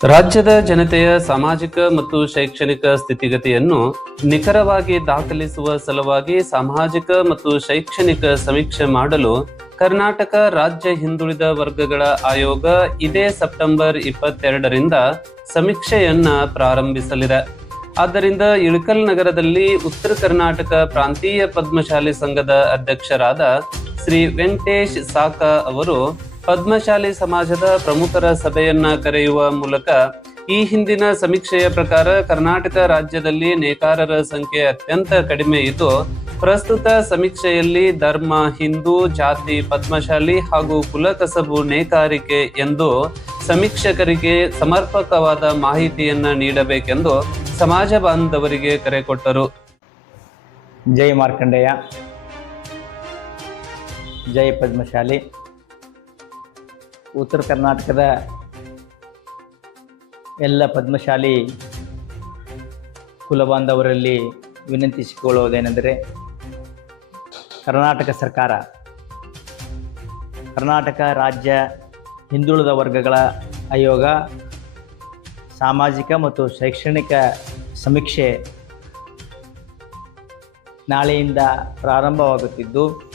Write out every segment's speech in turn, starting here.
ರಾಜ್ಯದ ಜನತೆಯ ಸಾಮಾಜಿಕ ಮತ್ತು ಶೈಕ್ಷಣಿಕ ಸ್ಥಿತಿಗತಿಯನ್ನು ನಿಖರವಾಗಿ ದಾಖಲಿಸುವ ಸಲುವಾಗಿ ಸಾಮಾಜಿಕ ಮತ್ತು ಶೈಕ್ಷಣಿಕ ಸಮೀಕ್ಷೆ ಮಾಡಲು ಕರ್ನಾಟಕ ರಾಜ್ಯ ಹಿಂದುಳಿದ ವರ್ಗಗಳ ಆಯೋಗ ಇದೇ ಸೆಪ್ಟೆಂಬರ್ ಇಪ್ಪತ್ತೆರಡರಿಂದ ಸಮೀಕ್ಷೆಯನ್ನ ಪ್ರಾರಂಭಿಸಲಿದೆ. ಆದ್ದರಿಂದ ಇಳಕಲ್ ನಗರದಲ್ಲಿ ಉತ್ತರ ಕರ್ನಾಟಕ ಪ್ರಾಂತೀಯ ಪದ್ಮಶಾಲಿ ಸಂಘದ ಅಧ್ಯಕ್ಷರಾದ ಶ್ರೀ ವೆಂಕಟೇಶ್ ಸಾಕ ಅವರು ಪದ್ಮಶಾಲಿ ಸಮಾಜದ ಪ್ರಮುಖರ ಸಭೆಯನ್ನ ಕರೆಯುವ ಮೂಲಕ ಈ ಹಿಂದಿನ ಸಮೀಕ್ಷೆಯ ಪ್ರಕಾರ ಕರ್ನಾಟಕ ರಾಜ್ಯದಲ್ಲಿ ನೇಕಾರರ ಸಂಖ್ಯೆ ಅತ್ಯಂತ ಕಡಿಮೆ ಇದ್ದು, ಪ್ರಸ್ತುತ ಸಮೀಕ್ಷೆಯಲ್ಲಿ ಧರ್ಮ, ಹಿಂದೂ, ಜಾತಿ, ಪದ್ಮಶಾಲಿ ಹಾಗೂ ಕುಲಕಸಬು ನೇಕಾರಿಕೆ ಎಂದು ಸಮೀಕ್ಷಕರಿಗೆ ಸಮರ್ಪಕವಾದ ಮಾಹಿತಿಯನ್ನ ನೀಡಬೇಕೆಂದು ಸಮಾಜ ಬಾಂಧವರಿಗೆ ಕರೆ ಕೊಟ್ಟರು. ಜೈ ಮಾರ್ಕಂಡೇಯ. ಜೈ ಪದ್ಮಶಾಲಿ. ಉತ್ತರ ಕರ್ನಾಟಕದ ಎಲ್ಲ ಪದ್ಮಶಾಲಿ ಕುಲಬಾಂಧವರಲ್ಲಿ ವಿನಂತಿಸಿಕೊಳ್ಳುವುದೇನೆಂದರೆ ಕರ್ನಾಟಕ ಸರ್ಕಾರ, ಕರ್ನಾಟಕ ರಾಜ್ಯ ಹಿಂದುಳಿದ ವರ್ಗಗಳ ಆಯೋಗ ಸಾಮಾಜಿಕ ಮತ್ತು ಶೈಕ್ಷಣಿಕ ಸಮೀಕ್ಷೆ ನಾಳೆಯಿಂದ ಪ್ರಾರಂಭವಾಗುತ್ತಿದ್ದು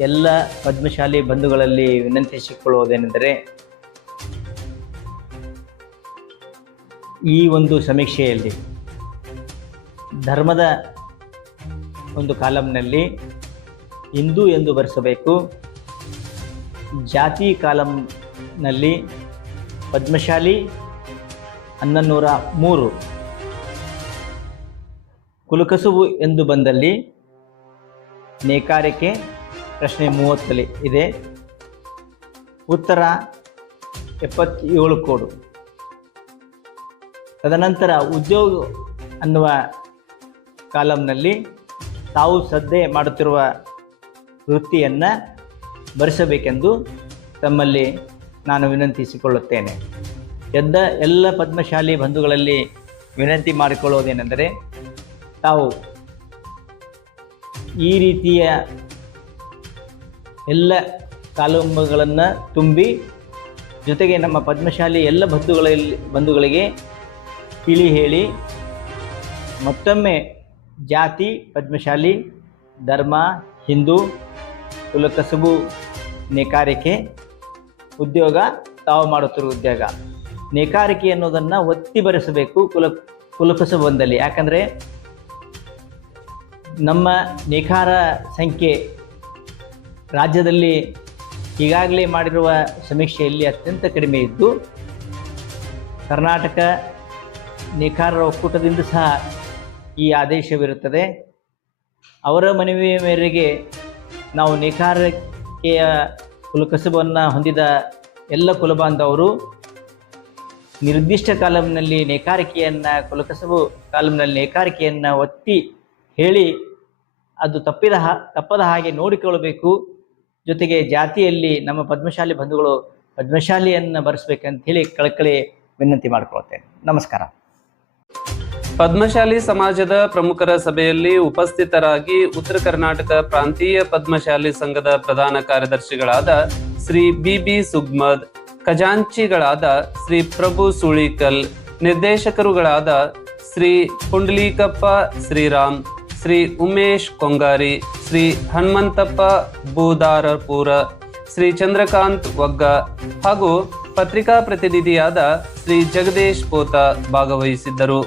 ಎಲ್ಲ ಪದ್ಮಶಾಲಿ ಬಂಧುಗಳಲ್ಲಿ ವಿನಂತಿಸಿಕೊಳ್ಳುವುದೇನೆಂದರೆ ಈ ಒಂದು ಸಮೀಕ್ಷೆಯಲ್ಲಿ ಧರ್ಮದ ಒಂದು ಕಾಲಂನಲ್ಲಿ ಹಿಂದೂ ಎಂದು ಬರೆಸಬೇಕು, ಜಾತಿ ಕಾಲಂನಲ್ಲಿ ಪದ್ಮಶಾಲಿ ಹನ್ನೊಂದೂರ ಮೂರು ಕುಲಕಸುಬು ಎಂದು ಬಂದಲ್ಲಿ ನೇಕಾರಿಕೆ ಪ್ರಶ್ನೆ ಮೂವತ್ತಲ್ಲಿ ಇದೆ. ಉತ್ತರ ಎಪ್ಪತ್ತೇಳು ಕೋಡು. ತದನಂತರ ಉದ್ಯೋಗ ಅನ್ನುವ ಕಾಲಂನಲ್ಲಿ ತಾವು ಸದ್ದೆ ಮಾಡುತ್ತಿರುವ ವೃತ್ತಿಯನ್ನು ಭರಿಸಬೇಕೆಂದು ತಮ್ಮಲ್ಲಿ ನಾನು ವಿನಂತಿಸಿಕೊಳ್ಳುತ್ತೇನೆ. ಎದ್ದ ಎಲ್ಲ ಪದ್ಮಶಾಲಿ ಬಂಧುಗಳಲ್ಲಿ ವಿನಂತಿ ಮಾಡಿಕೊಳ್ಳುವುದೇನೆಂದರೆ ತಾವು ಈ ರೀತಿಯ ಎಲ್ಲ ಕಾಲುಂಬಗಳನ್ನು ತುಂಬಿ, ಜೊತೆಗೆ ನಮ್ಮ ಪದ್ಮಶಾಲಿ ಎಲ್ಲ ಬಂಧುಗಳಲ್ಲಿ, ಬಂಧುಗಳಿಗೆ ತಿಳಿ ಹೇಳಿ, ಮತ್ತೊಮ್ಮೆ ಜಾತಿ, ಪದ್ಮಶಾಲಿ, ಧರ್ಮ, ಹಿಂದೂ ಕುಲಕಸುಬು ನೇಕಾರಿಕೆ ಉದ್ಯೋಗ ತಾವು ಮಾಡುತ್ತಿರುವ ಉದ್ಯೋಗ. ನೇಕಾರಿಕೆ ಅನ್ನೋದನ್ನು ಒತ್ತಿ ಬರೆಸಬೇಕು ಕುಲ ಕುಲಕಸುಬು ಬಂದಲ್ಲಿ ಯಾಕಂದರೆ ನಮ್ಮ ನೇಕಾರ ಸಂಖ್ಯೆ ರಾಜ್ಯದಲ್ಲಿ ಈಗಾಗಲೇ ಮಾಡಿರುವ ಸಮೀಕ್ಷೆಯಲ್ಲಿ ಅತ್ಯಂತ ಕಡಿಮೆ ಇದ್ದು, ಕರ್ನಾಟಕ ನೇಕಾರರ ಒಕ್ಕೂಟದಿಂದ ಸಹ ಈ ಆದೇಶವಿರುತ್ತದೆ. ಅವರ ಮನವಿ ಮೇರೆಗೆ ನಾವು ನೇಕಾರಿಕೆಯ ಕುಲಕಸಬನ್ನು ಹೊಂದಿದ ಎಲ್ಲ ಕುಲಬಾಂಧವರು ನಿರ್ದಿಷ್ಟ ಕಾಲಂನಲ್ಲಿ ನೇಕಾರಿಕೆಯನ್ನು ಕುಲಕಸಬು ಕಾಲಂನಲ್ಲಿ ನೇಕಾರಿಕೆಯನ್ನು ಒತ್ತಿ ಹೇಳಿ ಅದು ತಪ್ಪಿದ ತಪ್ಪದ ಹಾಗೆ ನೋಡಿಕೊಳ್ಳಬೇಕು. ಜೊತೆಗೆ ಜಾತಿಯಲ್ಲಿ ನಮ್ಮ ಪದ್ಮಶಾಲಿ ಬಂಧುಗಳು ಪದ್ಮಶಾಲಿಯನ್ನು ಬರೆಸ್ಬೇಕಂತ ಹೇಳಿ ಕಳಕಳಿ ವಿನಂತಿ ಮಾಡಿಕೊಳ್ತೇನೆ. ನಮಸ್ಕಾರ. ಪದ್ಮಶಾಲಿ ಸಮಾಜದ ಪ್ರಮುಖರ ಸಭೆಯಲ್ಲಿ ಉಪಸ್ಥಿತರಾಗಿ ಉತ್ತರ ಕರ್ನಾಟಕ ಪ್ರಾಂತೀಯ ಪದ್ಮಶಾಲಿ ಸಂಘದ ಪ್ರಧಾನ ಕಾರ್ಯದರ್ಶಿಗಳಾದ ಶ್ರೀ ಬಿ ಬಿ ಸುಗ್ಮದ್, ಖಜಾಂಚಿಗಳಾದ ಶ್ರೀ ಪ್ರಭು ಸುಳಿಕಲ್, ನಿರ್ದೇಶಕರುಗಳಾದ ಶ್ರೀ ಪುಂಡ್ಲೀಕಪ್ಪ ಶ್ರೀರಾಮ್, ಶ್ರೀ ಉಮೇಶ್ ಕೊಂಗಾರಿ ಶ್ರೀ ಹನುಮಂತಪ್ಪ ಬೂದಾರಪುರ ಶ್ರೀ ಚಂದ್ರಕಾಂತ್ ವಗ್ಗ ಹಾಗೂ ಪತ್ರಿಕಾ ಪ್ರತಿನಿಧಿಯಾದ ಶ್ರೀ ಜಗದೀಶ್ ಪೋತ ಭಾಗವಹಿಸಿದ್ದರು.